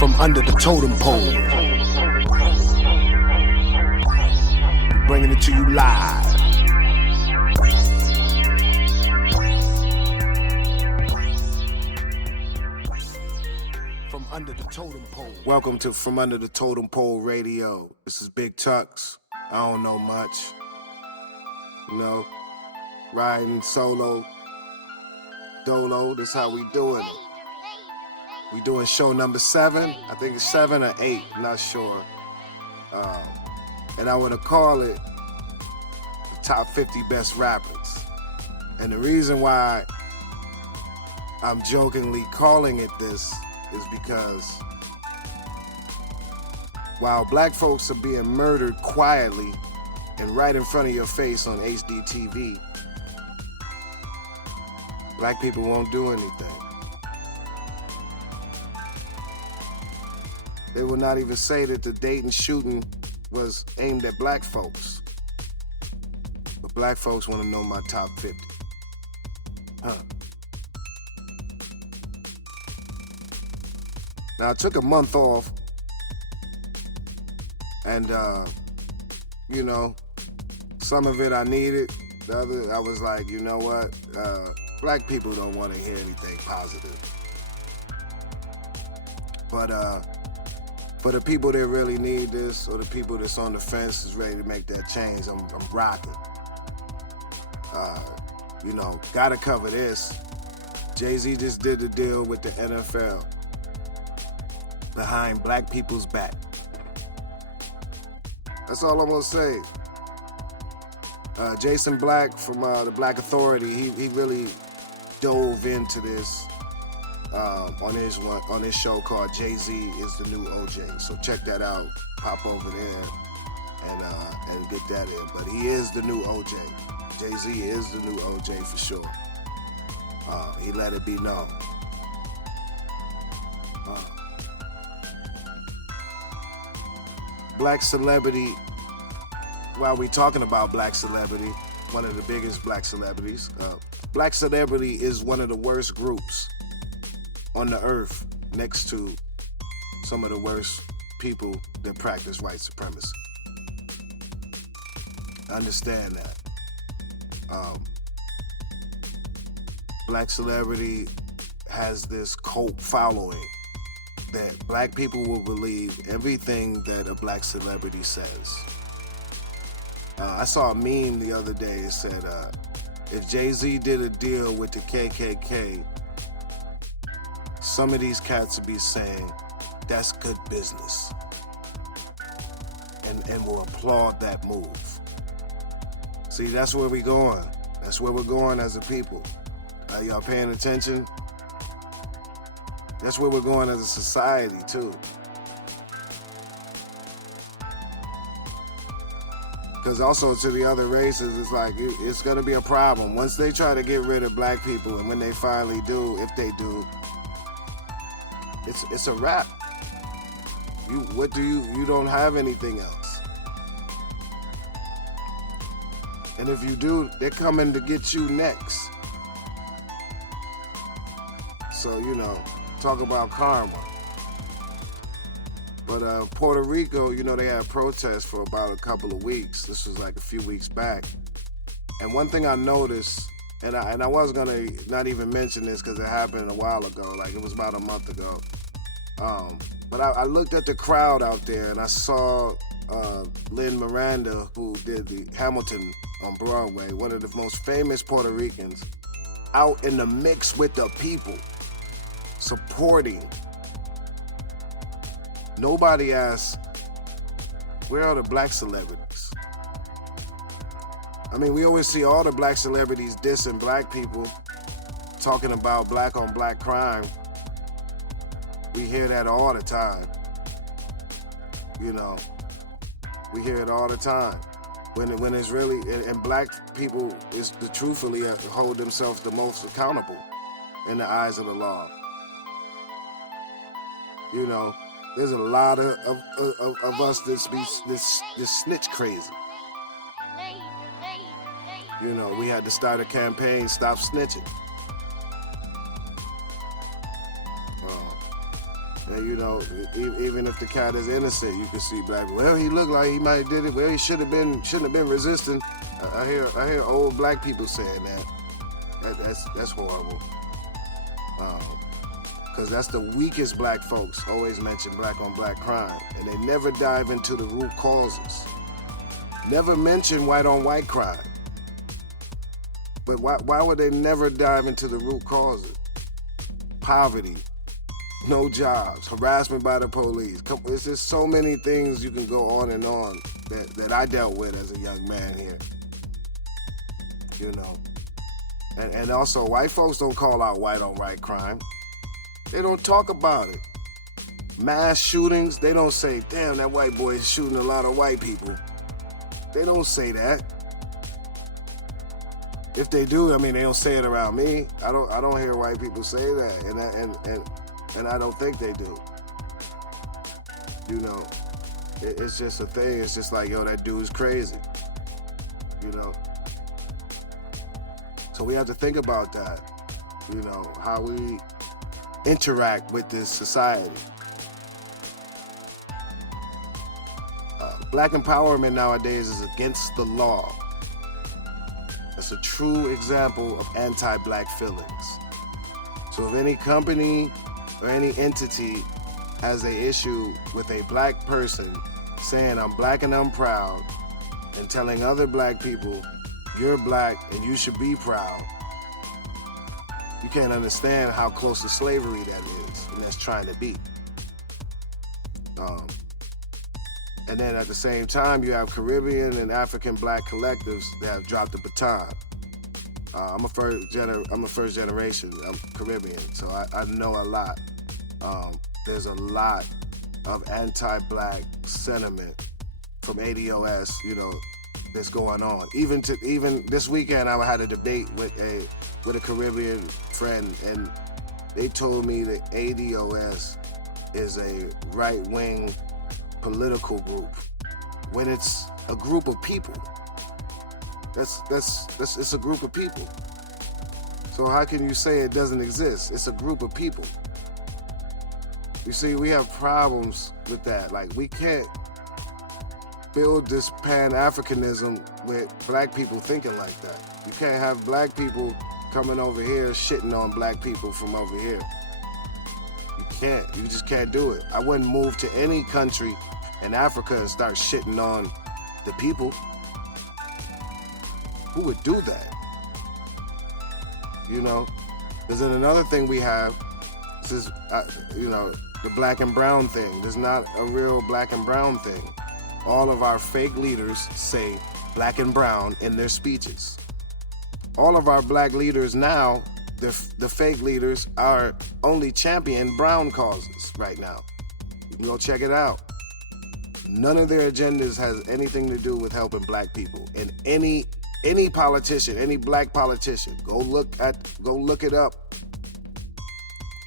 from under the totem pole. Bringing it to you live. From under the totem pole. Welcome to From Under the Totem Pole Radio. This is Big Tux. I don't know much. You know, riding solo, dolo. This how we doing it. We doing show number 7. I think it's 7 or 8. I'm not sure. And I want to call it the Top 50 Best Rappers. And the reason why I'm jokingly calling it this is because while black folks are being murdered quietly and right in front of your face on HD TV, black people won't do anything. They will not even say that the Dayton shooting was aimed at black folks. But black folks want to know my top 50. Now, I took a month off, and, you know, some of it I needed. The other, I was like, you know what? Black people don't want to hear anything positive. But, for the people that really need this, or the people that's on the fence is ready to make that change, I'm rocking. You know, gotta cover this. Jay-Z just did the deal with the NFL behind black people's back. That's all I'm gonna say. Jason Black from the Black Authority, he really dove into this on his show called Jay-Z is the New OJ. So check that out. Pop over there and get that in. But he is the new OJ. Jay-Z is the new OJ for sure. He let it be known. Black celebrity, while we talking about black celebrity, one of the biggest black celebrities, black celebrity is one of the worst groups on the earth next to some of the worst people that practice white supremacy. Understand that. Black celebrity has this cult following that black people will believe everything that a black celebrity says. I saw a meme the other day that said, if Jay-Z did a deal with the KKK, some of these cats would be saying, that's good business. And will applaud that move. See, that's where we're going. That's where we're going as a people. Are y'all paying attention? That's where we're going as a society, too. Because also to the other races, it's like, it's going to be a problem. Once they try to get rid of black people, and when they finally do, if they do, it's a wrap. You don't have anything else. And if you do, they're coming to get you next. So, you know, talk about karma. But Puerto Rico, you know, they had protests for about a couple of weeks. This was like a few weeks back. And one thing I noticed, and I was gonna not even mention this because it happened a while ago, like it was about a month ago. But I looked at the crowd out there and I saw Lin Miranda, who did the Hamilton on Broadway, one of the most famous Puerto Ricans, out in the mix with the people, supporting. Nobody asked, where are the black celebrities? I mean, we always see all the black celebrities dissing black people, talking about black on black crime. We hear that all the time. You know, we hear it all the time. When it's really, and black people is truthfully hold themselves the most accountable in the eyes of the law. You know, there's a lot of us that's snitch crazy. You know, we had to start a campaign, stop snitching. And, you know, even if the cat is innocent, you can see black. Well, he looked like he might have did it. Well, he shouldn't have been resisting. I hear old black people saying that. That's horrible. Because that's the weakest black folks always mention black on black crime, and they never dive into the root causes. Never mention white on white crime. But why would they never dive into the root causes? Poverty, no jobs, harassment by the police. There's just so many things you can go on and on that I dealt with as a young man here. You know. And also, white folks don't call out white on white crime. They don't talk about it. Mass shootings, they don't say, damn, that white boy is shooting a lot of white people. They don't say that. If they do, I mean, they don't say it around me. I don't hear white people say that, and I don't think they do. You know, it's just a thing. It's just like, yo, that dude's crazy. You know. So we have to think about that. You know, how we interact with this society. Black empowerment nowadays is against the law. That's a true example of anti-black feelings. So if any company or any entity has an issue with a black person saying, I'm black and I'm proud, and telling other black people, you're black and you should be proud, you can't understand how close to slavery that is, and that's trying to be. And then at the same time, you have Caribbean and African black collectives that have dropped the baton. I'm a first generation. I'm Caribbean, so I know a lot. There's a lot of anti-black sentiment from ADOS, you know, that's going on. Even this weekend, I had a debate with a Caribbean friend, and they told me that ADOS is a right-wing political group when it's a group of people. It's a group of people. So how can you say it doesn't exist? It's a group of people. You see, we have problems with that. Like, we can't build this Pan-Africanism with black people thinking like that. You can't have black people coming over here shitting on black people from over here. You just can't do it. I wouldn't move to any country in Africa and start shitting on the people. Who would do that? You know? There's another thing we have. This is, you know, the black and brown thing. There's not a real black and brown thing. All of our fake leaders say black and brown in their speeches. All of our black leaders now, the fake leaders, are only champion brown causes right now. You can go check it out. None of their agendas has anything to do with helping black people. And any politician, any black politician, go look it up.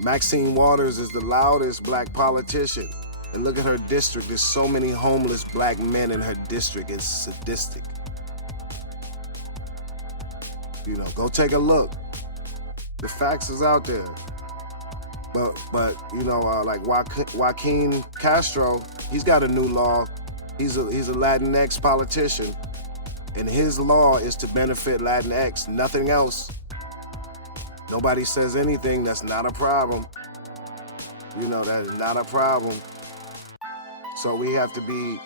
Maxine Waters is the loudest black politician. And look at her district. There's so many homeless black men in her district. It's sadistic. You know, go take a look. The facts is out there. But you know, like Joaquin Castro, he's got a new law. He's a Latinx politician, and his law is to benefit Latinx, nothing else. Nobody says anything. That's not a problem. You know, that is not a problem. So we have to be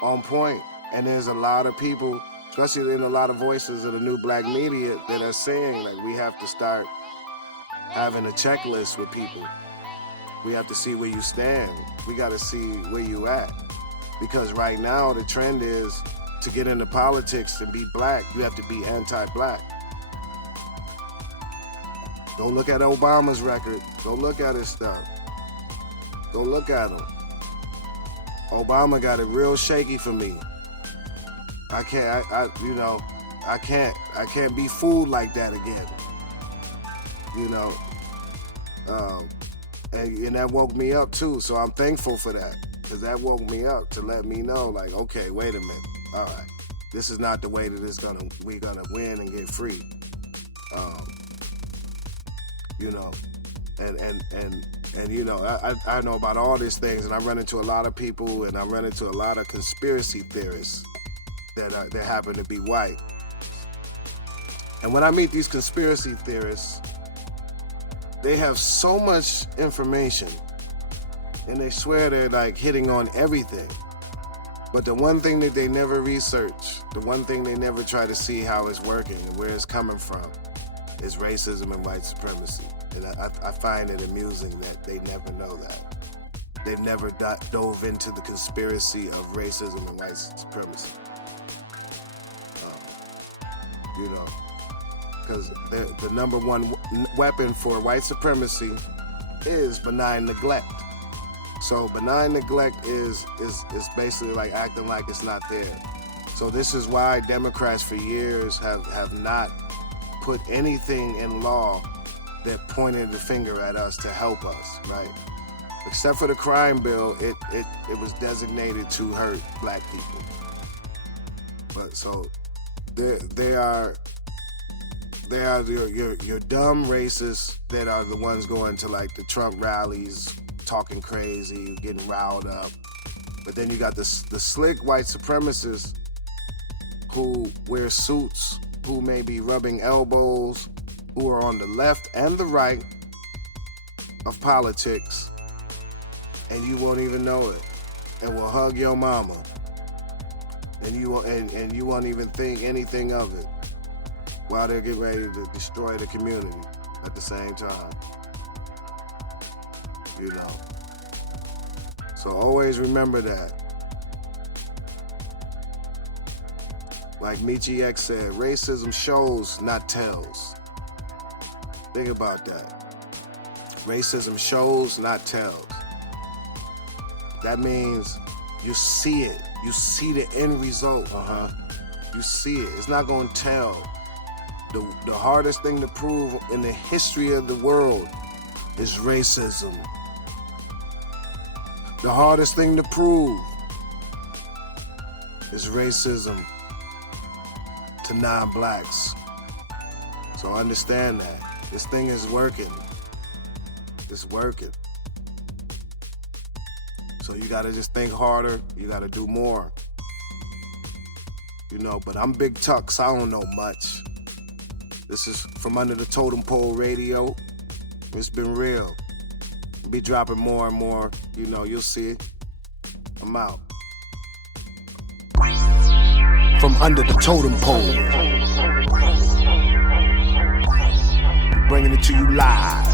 on point. And there's a lot of people, especially in a lot of voices of the new black media, that are saying, like, we have to start having a checklist with people. We have to see where you stand. We got to see where you at. Because right now the trend is to get into politics and be black, you have to be anti-black. Go look at Obama's record. Go look at his stuff. Go look at him. Obama got it real shaky for me. I can't be fooled like that again. You know, and that woke me up too. So I'm thankful for that, because that woke me up to let me know, like, okay, wait a minute. All right, this is not the way that we're gonna win and get free. You know, and And, you know, I know about all these things, and I run into a lot of people, and I run into a lot of conspiracy theorists that happen to be white. And when I meet these conspiracy theorists, they have so much information, and they swear they're like hitting on everything. But the one thing that they never research, the one thing they never try to see how it's working and where it's coming from, is racism and white supremacy. And I find it amusing that they never know that. They've never dove into the conspiracy of racism and white supremacy. You know, because the number one weapon for white supremacy is benign neglect. So benign neglect is basically like acting like it's not there. So this is why Democrats for years have not put anything in law that pointed the finger at us to help us, right? Except for the crime bill, it was designated to hurt black people. But so they are your dumb racists that are the ones going to like the Trump rallies, talking crazy, getting riled up. But then you got the slick white supremacists who wear suits, who may be rubbing elbows, who are on the left and the right of politics, and you won't even know it, and will hug your mama, and you won't even think anything of it, while they're getting ready to destroy the community at the same time. You know. So always remember that. Like Michi X said, racism shows, not tells. Think about that. Racism shows, not tells. That means you see it. You see the end result. You see it. It's not going to tell. The hardest thing to prove in the history of the world is racism. The hardest thing to prove is racism to non-blacks. So understand that. This thing is working. It's working. So you gotta just think harder. You gotta do more. You know, but I'm Big Tux. I don't know much. This is From Under the Totem Pole Radio. It's been real. I'll be dropping more and more. You know, you'll see it. I'm out. From Under the Totem Pole. Bringing it to you live.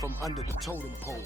From Under the Totem Pole.